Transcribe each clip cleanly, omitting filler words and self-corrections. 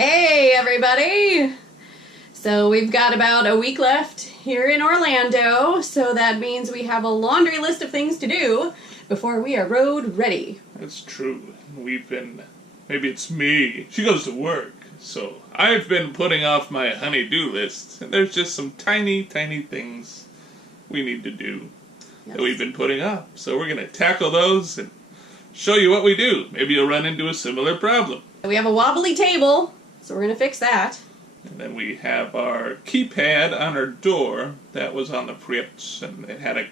Hey everybody! So we've got about a week left here in Orlando, so that means we have a laundry list of things to do before we are road ready. That's true. Maybe it's me. She goes to work, so I've been putting off my honey-do list, and there's just some tiny things we need to do that we've been putting off. So we're going to tackle those and show you what we do. Maybe you'll run into a similar problem. We have a wobbly table, so we're going to fix that. And then we have our keypad on our door that was on the fritz, and it had a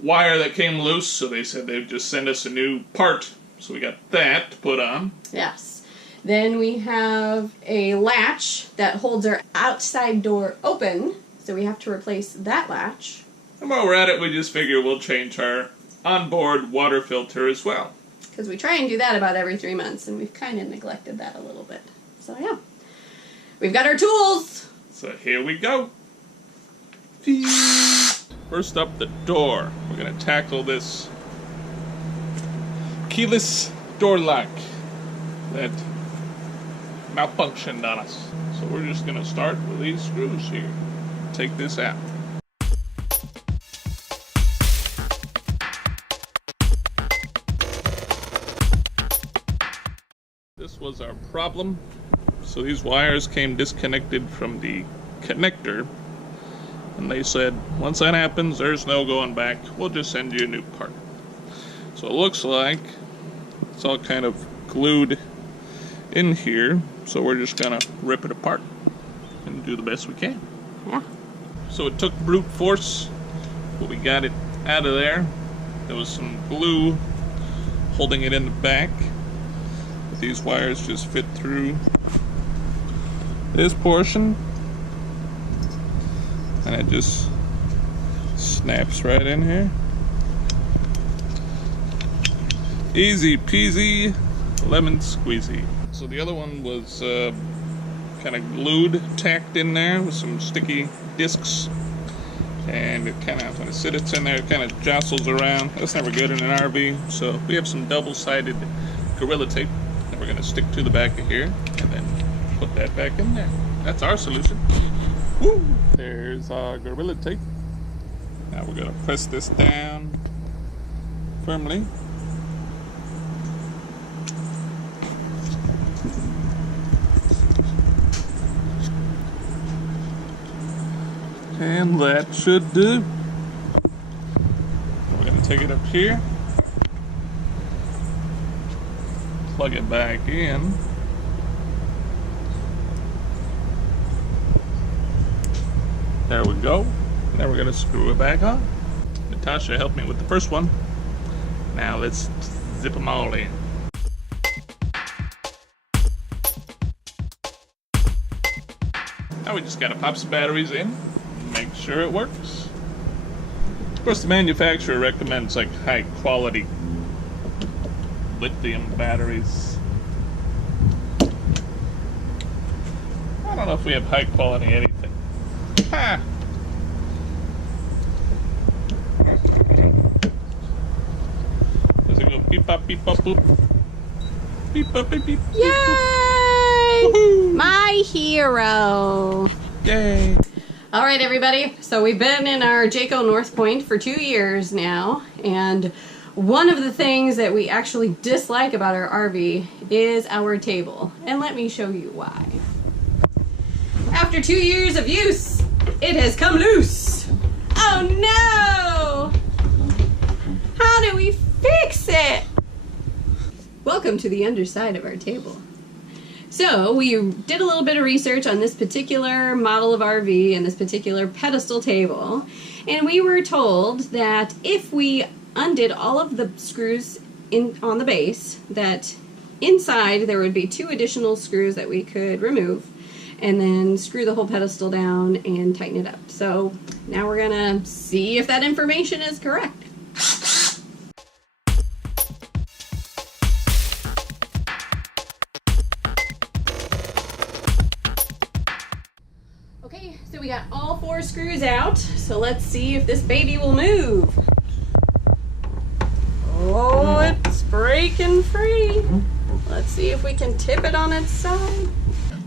wire that came loose, so they said they'd just send us a new part. So we got that to put on. Yes. Then we have a latch that holds our outside door open, so we have to replace that latch. And while we're at it, we just figure we'll change our onboard water filter as well. Because we try and do that about every 3 months, and we've kind of neglected that a little bit. So yeah. We've got our tools! So here we go. First up, the door. We're going to tackle this keyless door lock that malfunctioned on us. So we're just going to start with these screws here. Take this out. This was our problem. So these wires came disconnected from the connector, and they said once that happens there's no going back, we'll just send you a new part. So it looks like it's all kind of glued in here, so we're just gonna rip it apart and do the best we can. Yeah. So it took brute force, but we got it out of there. There was some glue holding it in the back. These wires just fit through this portion, and it just snaps right in here. Easy peasy, lemon squeezy. So the other one was kind of glued, tacked in there with some sticky discs, and it kind of, when it sits in there, it kind of jostles around. That's never good in an RV, so we have some double-sided Gorilla Tape that we're going to stick to the back of here, and then put that back in there. That's our solution. Woo! There's our Gorilla Tape. Now we're going to press this down firmly. And that should do. We're going to take it up here, plug it back in. There we go. Now we're going to screw it back on. Natasha helped me with the first one. Now let's zip them all in. Now we just got to pop some batteries in, make sure it works. Of course, the manufacturer recommends like high quality lithium batteries. I don't know if we have high quality anything. Ha! Does it go beep bop beep bop boop? Beep bop beep beep. Yay! Woohoo! My hero! Yay! Alright everybody, so we've been in our Jayco North Point for 2 years now, and one of the things that we actually dislike about our RV is our table, and let me show you why. After 2 years of use, it has come loose! Oh no! How do we fix it? Welcome to the underside of our table. So we did a little bit of research on this particular model of RV and this particular pedestal table, and we were told that if we undid all of the screws on the base, that inside there would be 2 additional screws that we could remove, and then screw the whole pedestal down and tighten it up. So now we're gonna see if that information is correct. Okay, so we got all 4 screws out, so let's see if this baby will move. Oh, it's breaking free. Let's see if we can tip it on its side.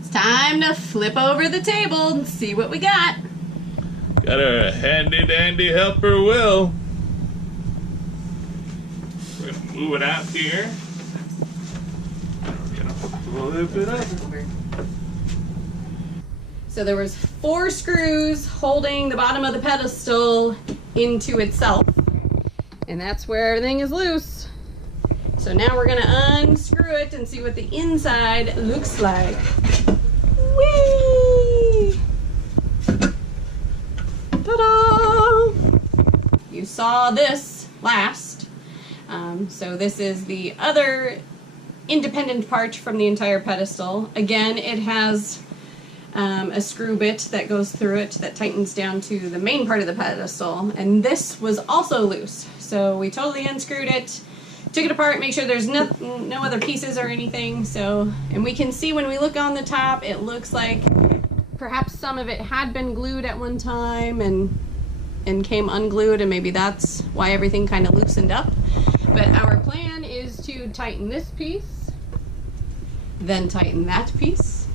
It's time to flip over the table and see what we got. Got our handy dandy helper Will. We're gonna move it out here. We're gonna flip it up. So there was 4 screws holding the bottom of the pedestal into itself. And that's where everything is loose. So now we're gonna unscrew it and see what the inside looks like. Whee! Ta-da! You saw this last. So this is the other independent part from the entire pedestal. Again, it has a screw bit that goes through it that tightens down to the main part of the pedestal, and this was also loose. So we totally unscrewed it, took it apart, make sure there's no other pieces or anything. So, and we can see when we look on the top, it looks like perhaps some of it had been glued at one time and came unglued, and maybe that's why everything kind of loosened up. But our plan is to tighten this piece, then tighten that piece,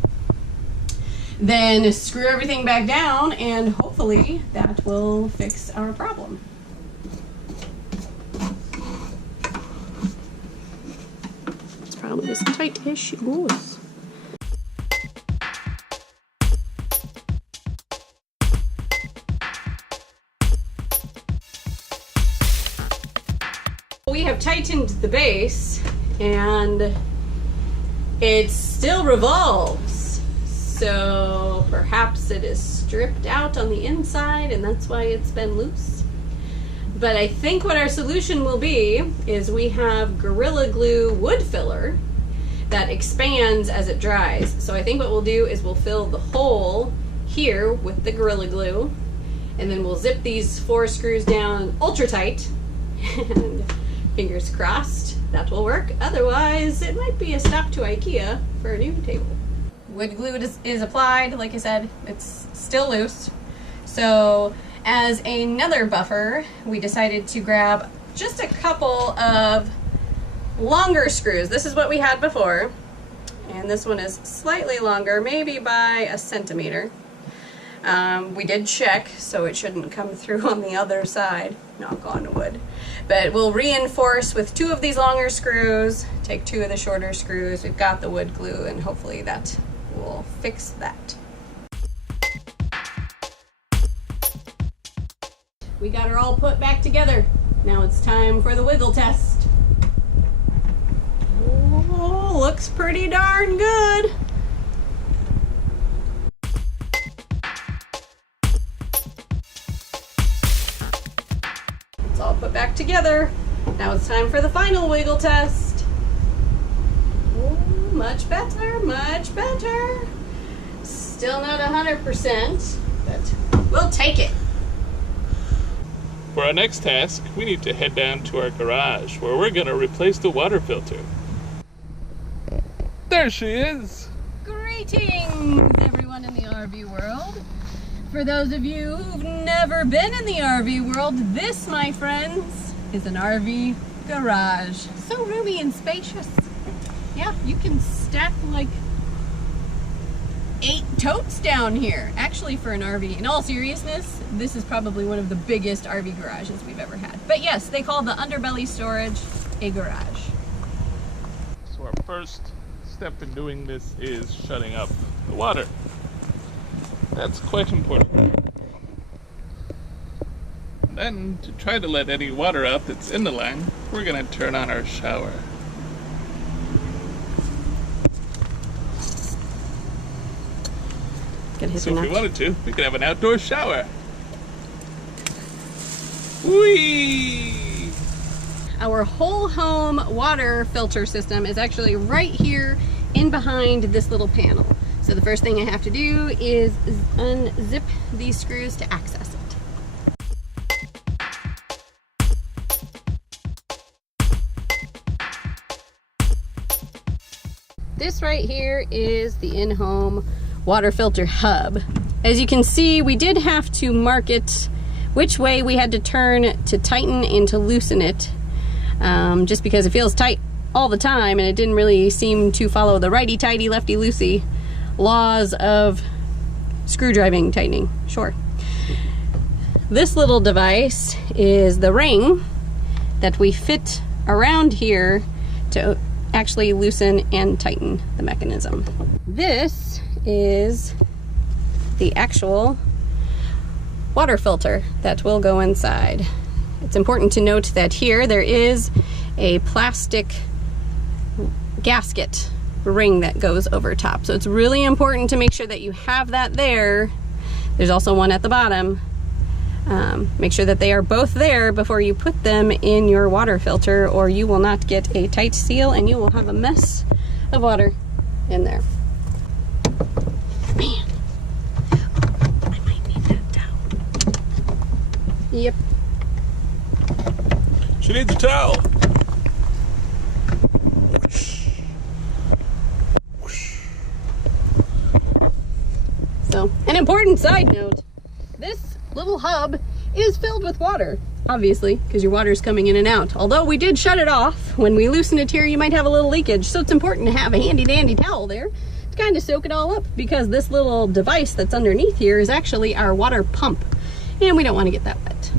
then screw everything back down, and hopefully that will fix our problem. It's probably as tight as she goes. We have tightened the base, and it still revolves. So perhaps it is stripped out on the inside and that's why it's been loose. But I think what our solution will be is we have Gorilla Glue wood filler that expands as it dries. So I think what we'll do is we'll fill the hole here with the Gorilla Glue, and then we'll zip these 4 screws down ultra tight, and fingers crossed that will work. Otherwise, it might be a stop to IKEA for a new table. Wood glue is applied. Like I said, it's still loose. So as another buffer, we decided to grab just a couple of longer screws. This is what we had before, and this one is slightly longer, maybe by a centimeter. We did check, so it shouldn't come through on the other side, knock on wood. But we'll reinforce with 2 of these longer screws, take 2 of the shorter screws. We've got the wood glue, and hopefully that will fix that. We got her all put back together. Now it's time for the wiggle test. Oh, looks pretty darn good. It's all put back together. Now it's time for the final wiggle test. Oh, much better, much better. Still not 100%, but we'll take it. For our next task, we need to head down to our garage where we're going to replace the water filter. There she is! Greetings, everyone in the RV world. For those of you who've never been in the RV world, this, my friends, is an RV garage. So roomy and spacious. Yeah, you can stack like 8 totes down here. Actually, for an RV, in all seriousness, this is probably one of the biggest RV garages we've ever had. But yes, they call the underbelly storage a garage. So our first step in doing this is shutting up the water. That's quite important. Then, to try to let any water out that's in the line, we're going to turn on our shower. So if we wanted to, we could have an outdoor shower. Whee! Our whole home water filter system is actually right here in behind this little panel. So the first thing I have to do is unzip these screws to access it. This right here is the in-home water filter hub. As you can see, we did have to mark it which way we had to turn to tighten and to loosen it, just because it feels tight all the time and it didn't really seem to follow the righty-tighty, lefty-loosey laws of screwdriving tightening. Sure. This little device is the ring that we fit around here to actually loosen and tighten the mechanism. This is the actual water filter that will go inside. It's important to note that here there is a plastic gasket ring that goes over top. So it's really important to make sure that you have that there. There's also one at the bottom. Make sure that they are both there before you put them in your water filter, or you will not get a tight seal and you will have a mess of water in there. Man, I might need that towel. Yep. She needs a towel. So, an important side note, this little hub is filled with water, obviously, because your water is coming in and out. Although we did shut it off. When we loosen it here, you might have a little leakage, so it's important to have a handy dandy towel there to kind of soak it all up, because this little device that's underneath here is actually our water pump, and we don't want to get that wet.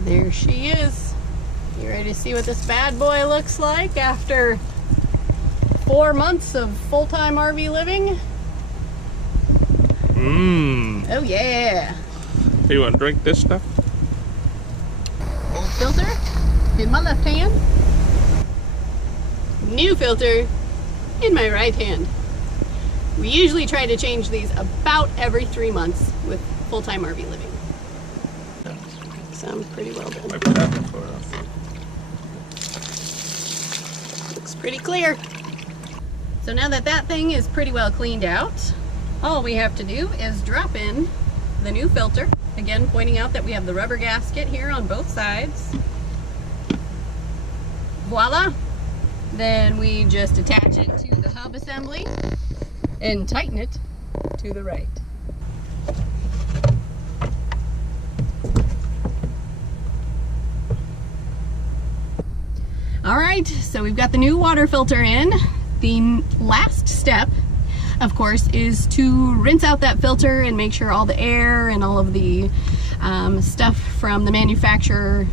There she is. You ready to see what this bad boy looks like after 4 months of full-time RV living? Oh yeah. Hey, you want to drink this stuff? Old filter in my left hand. New filter in my right hand. We usually try to change these about every 3 months with full-time RV living. Sounds pretty well done. Looks pretty clear. So now that that thing is pretty well cleaned out, all we have to do is drop in the new filter. Again, pointing out that we have the rubber gasket here on both sides. Voila! Then we just attach it to the hub assembly and tighten it to the right. Alright, so we've got the new water filter in. The last step, of course, is to rinse out that filter and make sure all the air and all of the stuff from the manufacturer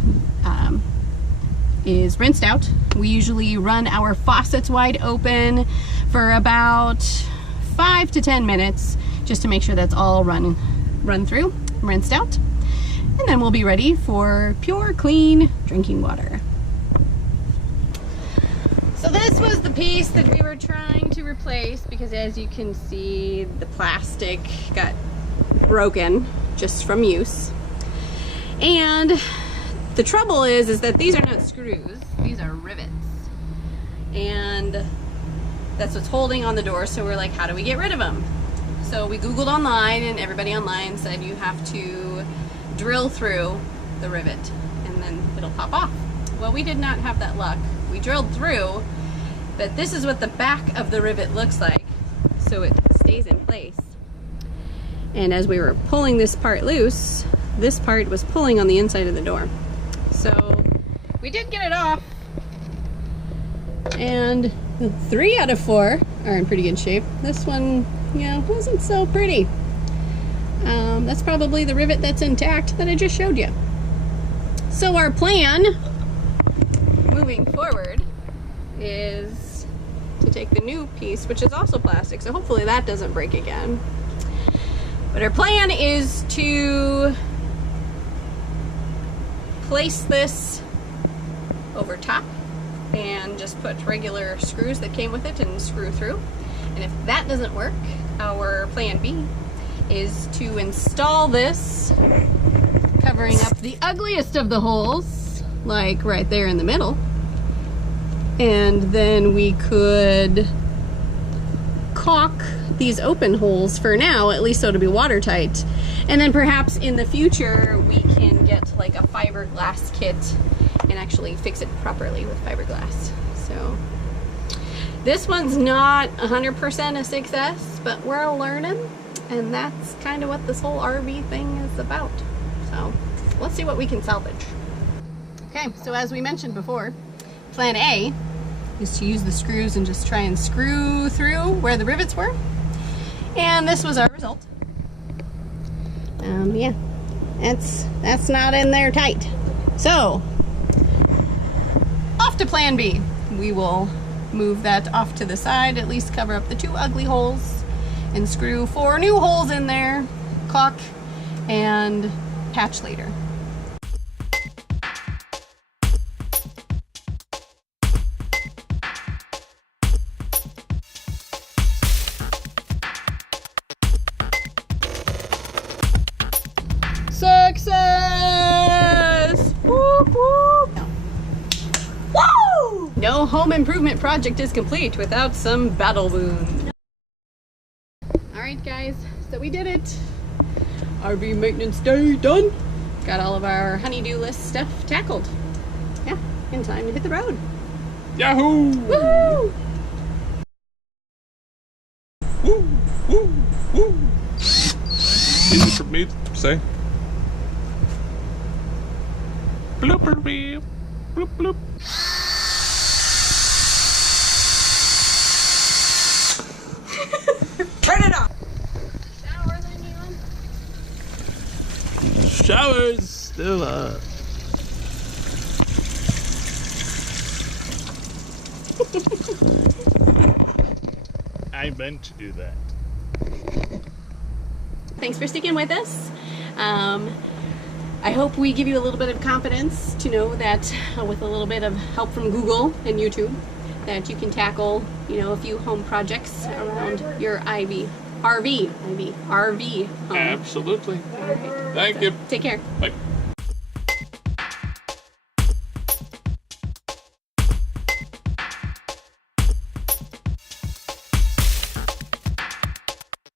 is rinsed out. We usually run our faucets wide open for about 5 to 10 minutes just to make sure that's all run through, rinsed out. And then we'll be ready for pure, clean drinking water. So this was the piece that we were trying to replace, because as you can see, the plastic got broken just from use. And the trouble is that these are not screws, these are rivets. And that's what's holding on the door, so we're like, how do we get rid of them? So we Googled online, and everybody online said you have to drill through the rivet and then it'll pop off. Well, we did not have that luck. We drilled through, but this is what the back of the rivet looks like, so it stays in place. And as we were pulling this part loose, this part was pulling on the inside of the door. So we did get it off, and 3 out of 4 are in pretty good shape. This one, wasn't so pretty. That's probably the rivet that's intact that I just showed you. So our plan moving forward is to take the new piece, which is also plastic, so hopefully that doesn't break again. But our plan is to place this over top and just put regular screws that came with it and screw through. And if that doesn't work, our plan B is to install this, covering up the ugliest of the holes, like right there in the middle. And then we could caulk these open holes for now, at least so to be watertight. And then perhaps in the future we can get like a fiberglass kit and actually fix it properly with fiberglass. So this one's not 100% a success, but we're learning, and that's kind of what this whole RV thing is about. So let's see what we can salvage. Okay, so as we mentioned before, plan A is to use the screws and just try and screw through where the rivets were. And this was our result. Yeah, that's not in there tight. So, off to plan B. We will move that off to the side, at least cover up the 2 ugly holes, and screw 4 new holes in there, caulk, and patch later. Success! Whoop, whoop. Woo! No home improvement project is complete without some battle wound. Alright guys, so we did it. RV maintenance day done. Got all of our honey-do list stuff tackled. Yeah, in time to hit the road. Yahoo! Woo! Woo! Woo! Woo! Easy for me to say. Blooper reel. Bloop bloop. Turn it off! Shower's still up. I meant to do that. Thanks for sticking with us. I hope we give you a little bit of confidence to know that with a little bit of help from Google and YouTube that you can tackle, a few home projects around your RV home. Absolutely. All right. Thank you. Take care. Bye.